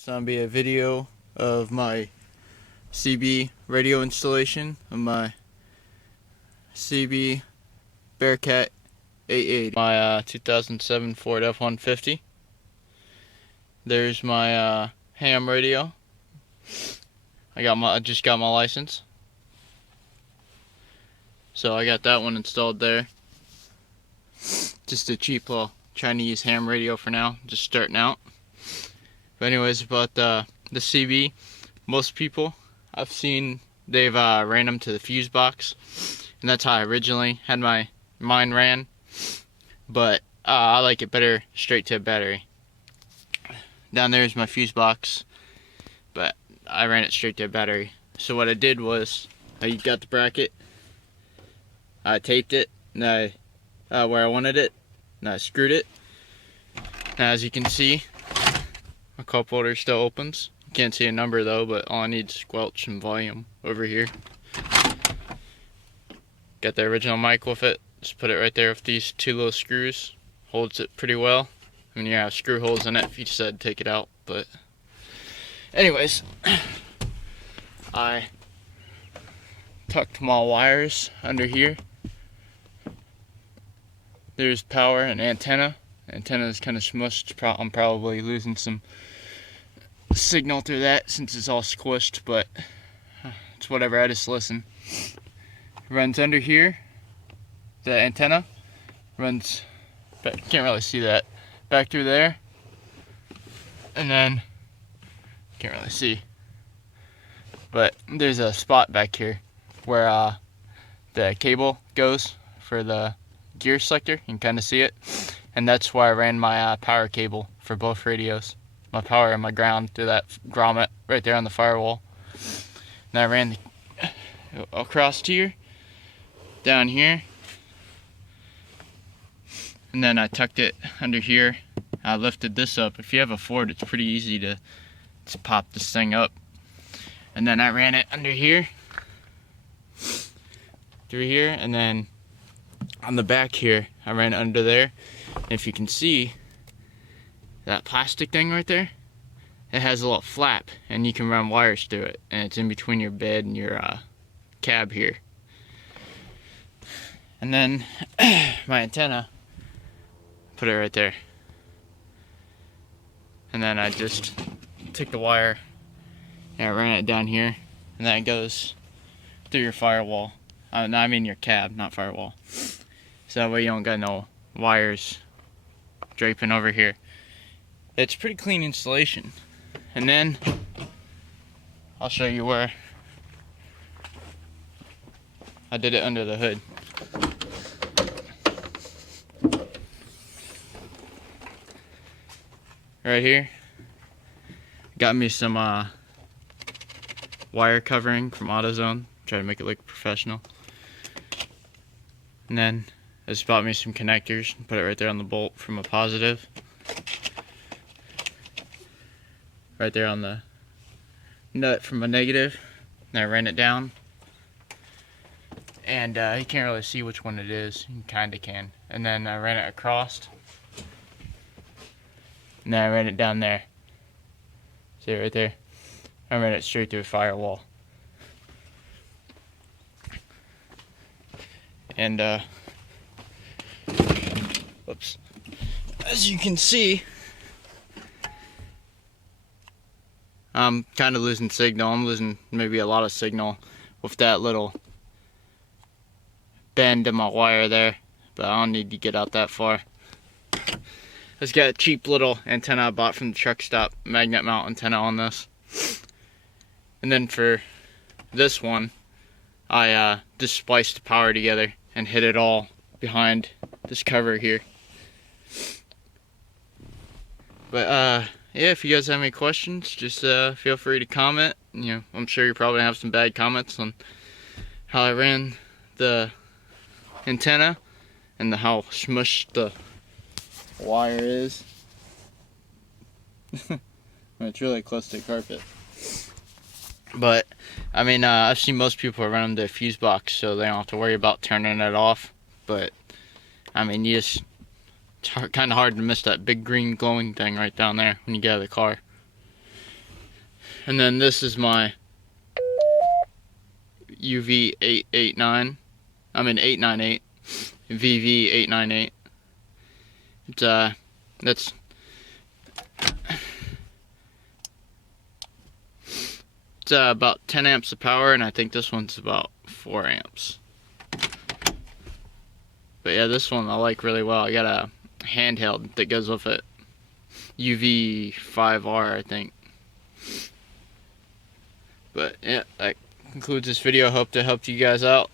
It's gonna be a video of my CB radio installation of my CB Bearcat 880. My 2007 Ford F-150. There's my ham radio. I just got my license, so I got that one installed there. Just a cheap little Chinese ham radio for now, just starting out. But anyways, about the CB, most people I've seen, they've ran them to the fuse box, and that's how I originally had mine ran. But I like it better straight to a battery. Down there is my fuse box, but I ran it straight to a battery. So what I did was, I got the bracket, I taped it, and where I wanted it, and I screwed it. Now as you can see, my cup holder still opens. You can't see a number though, but all I need is squelch and volume over here. Got the original mic with it. Just put it right there with these two little screws. Holds it pretty well. I mean, you have screw holes in it if you decide to take it out, but anyways, I tucked my wires under here. There's power and antenna. Antenna is kind of smushed. I'm probably losing some signal through that since it's all squished, but it's whatever. I just listen. It runs under here. The antenna runs back, can't really see that, back through there, and then can't really see, but there's a spot back here where the cable goes for the gear selector. You can kind of see it, and that's where I ran my power cable for both radios, my power and my ground, through that grommet right there on the firewall. And I ran across here, down here, and then I tucked it under here. I lifted this up. If you have a Ford, it's pretty easy to pop this thing up. And then I ran it under here, through here, and then on the back here, I ran it under there. And if you can see that plastic thing right there, it has a little flap, and you can run wires through it, and it's in between your bed and your cab here. And then my antenna, put it right there, and then I just took the wire and I ran it down here, and then it goes through your firewall. No, I mean your cab, not firewall. So that way you don't got no wires draping over here. It's pretty clean installation. And then I'll show you where I did it under the hood. Right here, got me some wire covering from AutoZone. Try to make it look professional. And then I just bought me some connectors and put it right there on the bolt from a positive. Right there on the nut from a negative. And I ran it down. And you can't really see which one it is. You kinda can. And then I ran it across. And then I ran it down there. See it right there? I ran it straight through a firewall. And whoops. As you can see, I'm kind of losing signal. I'm losing maybe a lot of signal with that little bend in my wire there, but I don't need to get out that far. I just got a cheap little antenna I bought from the truck stop, magnet mount antenna on this. And then for this one, I just spliced the power together and hid it all behind this cover here. But yeah, if you guys have any questions, just feel free to comment. You know, I'm sure you probably have some bad comments on how I ran the antenna and how smushed the wire is. It's really close to the carpet. But I mean, I've seen most people run them to a fuse box, so they don't have to worry about turning it off. But I mean, it's kind of hard to miss that big green glowing thing right down there when you get out of the car. And then this is my UV889. I mean 898. VV898. It's about 10 amps of power, and I think this one's about 4 amps. But yeah, this one I like really well. I got a handheld that goes with it. UV5R, I think. But yeah, that concludes this video. Hope to help you guys out.